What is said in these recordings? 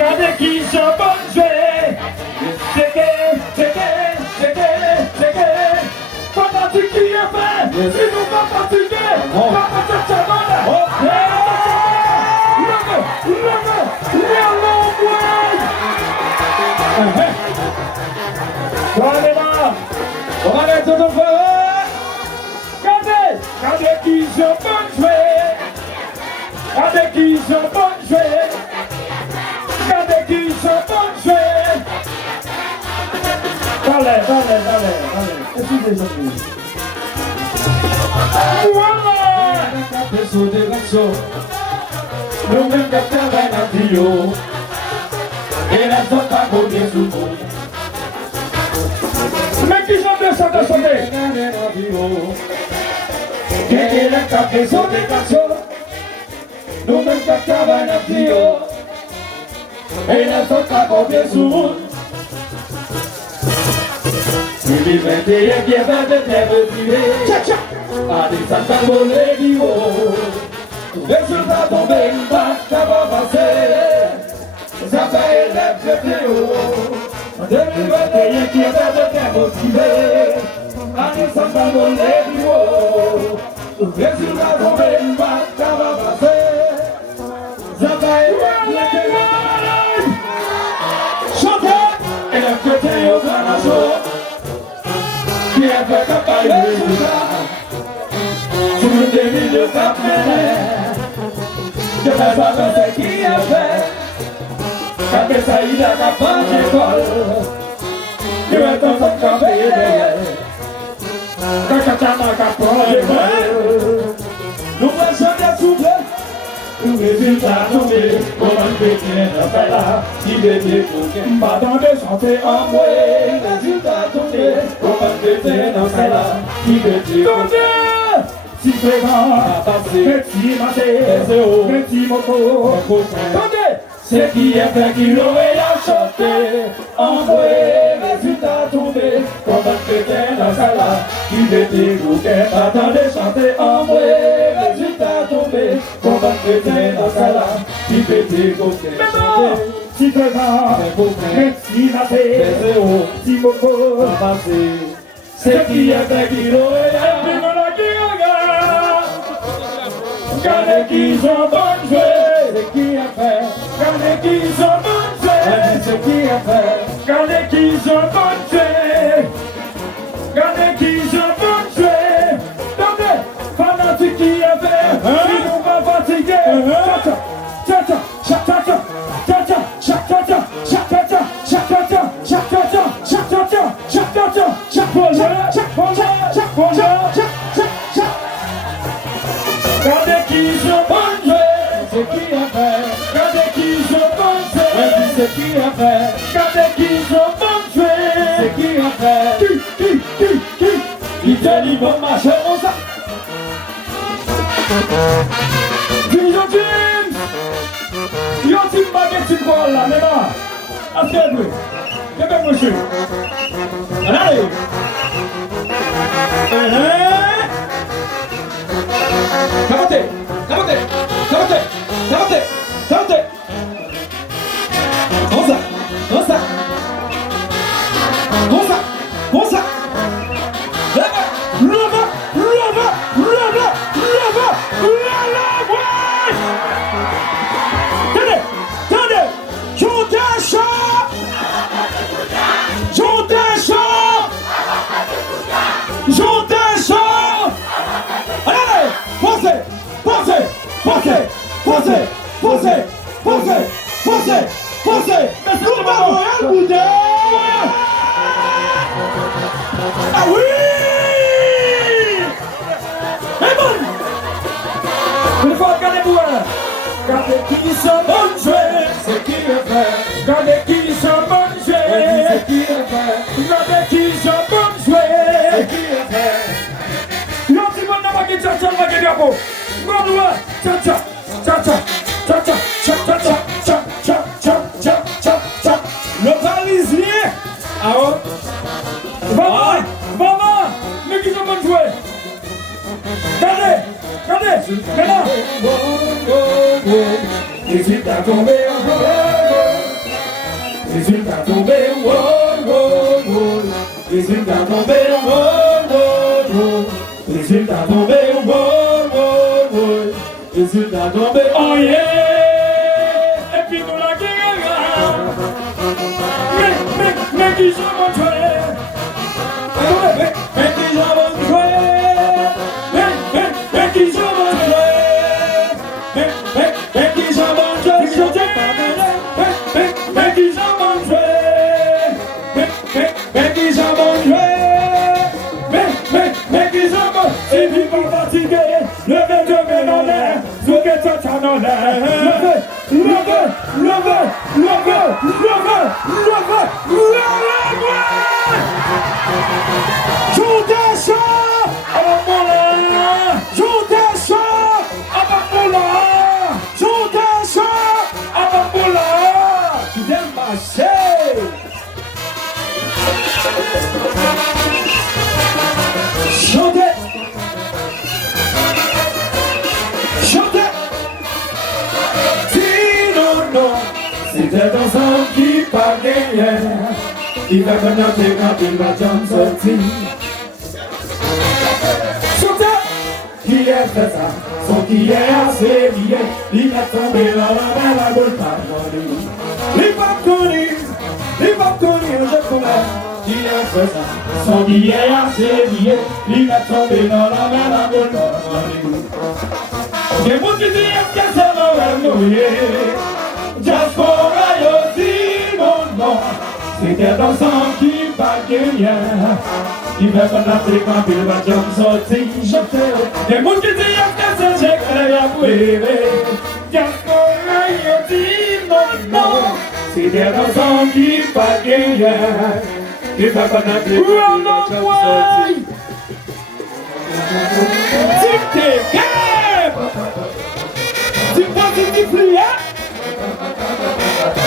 Regardez qui sont bonnes jouées. C'est que, fanatique qui est fait. Ils nous pas fatiguer. Pas cette semaine. Allez là. On va mettre ton feu. Regardez qui sont bonnes jouées. Regardez qui sont bonnes jouées. Regardez qui sont bonnes jouées. Allez. Excusez-moi. Voilà. Nous même qu'à faire un trio. Et la zone pas bien sous nous. Mais qui sont de ça de sonner? Et la café sont des garçons. Nous même qu'à faire un trio. Et la zone pas bien sous nous. Il est 21 qui est 20 de terre retirée. Allez, ça t'a volé du haut. Et sur la tombée, une balle, ça va passer. Ça va élève le théo. En 2021 qui est 20 de terre retirée. Allez, ça t'a volé du haut. Et sur la tombée, une balle, ça va passer. Ça va élève le théo. Chantez, élève le théo dans la joie. Qui a fait campagne de ça. Sous le début de ta planète. Je ne sais pas ce qu'il a fait. Quand ça il a campagne d'école. Je vais t'en faire camper derrière. Quand tu as campagne d'école. Nous faisons des souffles. Nous résultats tombés. Comment péter dans ta là. Qui veut découvrir. Pas dans de santé en moi. Résultats tombés. Comment péter dans ta là. Qui veut découvrir. Si fréquent, petit maté, petit moco, attendez, c'est qui est fait qui l'aurait chanté, envoyé, résultat tombé, comme un pétain dans sa là, qui était bouquet, attendez, chanter, envoyé, résultat tombé, comme un pétain dans sa là, qui était bouquet, si fréquent, petit maté, petit moco, c'est qui est fait qui l'aurait chanté. Regardez qui sont bonnes jouées, c'est qui a fait. Regardez qui sont bonnes jouées, c'est qui a fait. Regardez qui sont bonnes jouées. Regardez qui sont bonnes jouées. Attendez, fanatique qui a fait. Ils nous pas fatigués. Regardez qui sont bonnes jouées, c'est qui a fait. Regardez qui sont bonnes jouées, c'est qui a fait. Regardez qui sont bonnes jouées, c'est qui a fait. Qui il t'a dit bon marcher comme ça. Dijon Jim, yo Tim baguette Tim Paul là, mais là, affaire-le, que bien monsieur. Allez. Savate. Foncez. Est-ce qu'on va voir un boudin? Ah oui! Et bon! Une fois, regardez-vous. Regardez qui sont bonnes jouées, c'est qui le fait. Regardez qui sont bonnes jouées, c'est qui le fait. Regardez qui sont bonnes jouées, c'est qui le fait. Yo, si vous n'avez pas de tcha-tcha, vous avez de la peau. Bon, tcha-tcha. Le Parisien. Ah ouais. Maman, mais qui sont bonnes jouées. Regardez. Mais là. Et si t'as tombé en résultat tombé, wow, wow, wow. Résultat tombé, wow, wow, wow. Résultat tombé, wow, wow, wow. Résultat tombé, oh yeah. Et puis nous la guerre. Mais qui j'en va jouer? Mais qui j'en va jouer? Mais qui j'en va jouer? Mais qui j'en va jouer? Mais qui j'en va jouer? Mais qui j'en va jouer? Mais qui j'en va jouer? Si tu pas fatigué, levez deux mains en l'air, soulevez ton temps en l'air. Levez. C'était dans un qui pas gagné, il va connaître quand il va t'en sortir. Sauter, qui est fait ça, son qui est assez lié, il va tomber dans la mer, la boule pas connue. Il va connu, je connais, qui est fait ça, son qui est assez lié, il va tomber dans la mer, la boule pas connue. Des mots qui disent que c'est le mouillé. Diaspora yo dit mon nom. C'était dans son qui bagaille. Il va pas l'appeler quand il va sortir. Des mots qui disent que c'est j'ai créé à brûler. Diaspora yo dit mon nom. C'était dans son qui bagaille. Il va pas l'appeler quand il va sortir. Tu penses que tu plies?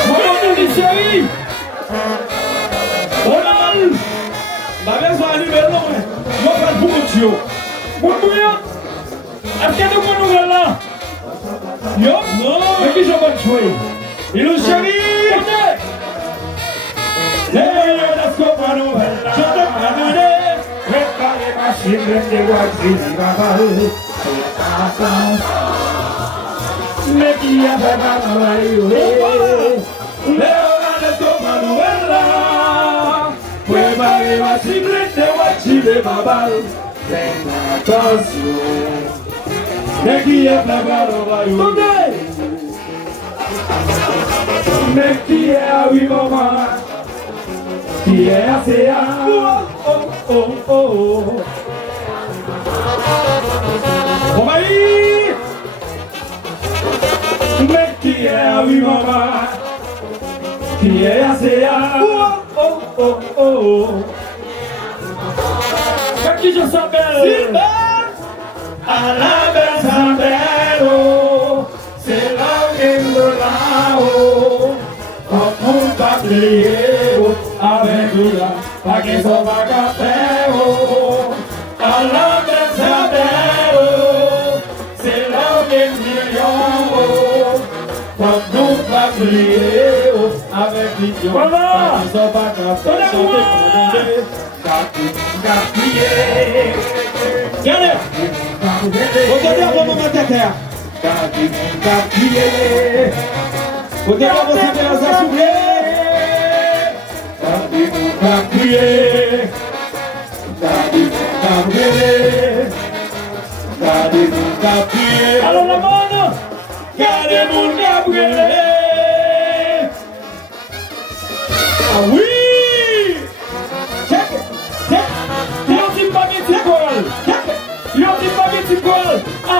Mon ami chéri, Ronald, ma mère va aller vers l'homme. Je vais faire beaucoup de choses. Mon bouillon, est-ce qu'il y a de bonnes nouvelles là? Yo, non, mais qui je vais jouer? Et le chéri, je te pardonne. Préparez ma chimère de voiture, mais qui a fait ma maille? Leonardo Manuela, préparez ma ciblette de voiture, ma balle. Faites attention, mais qui a fait ma maille? Mais qui est à 8 moments? Qui est assez à oh. On va y. Mais qui est à 8 moments? Qui est assez à oh. Mais qui je s'appelle? À la belle s'appelle, c'est là de là-haut. Comme on va plier avec nous là, pas qu'ils sont pas café. À la belle s'appelle, c'est là millions. Comme nous va plier avec nous, pas qu'ils sont pas café. Regardez, regardez avant mon terre. Regardez avant mon terre, ça s'oublie. Alors la mano, gardez mon Gabriel. Ah oui, check. Il a dit pas mes petits poils. Il a dit pas mes petits poils. Ah.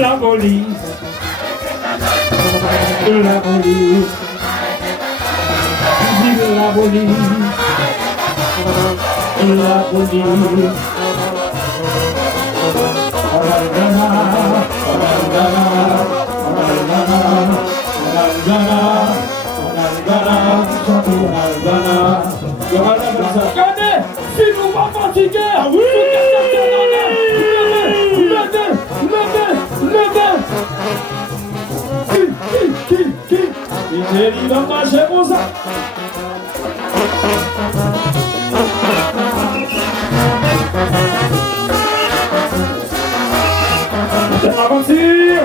La police La police, vive la police, la police. Arangana, arangana, arangana, arangana, arangana, arangana. Regardez, si nous pas fatigués, il va marcher pour ça. Avancer.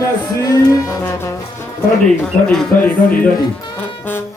Merci. Tony.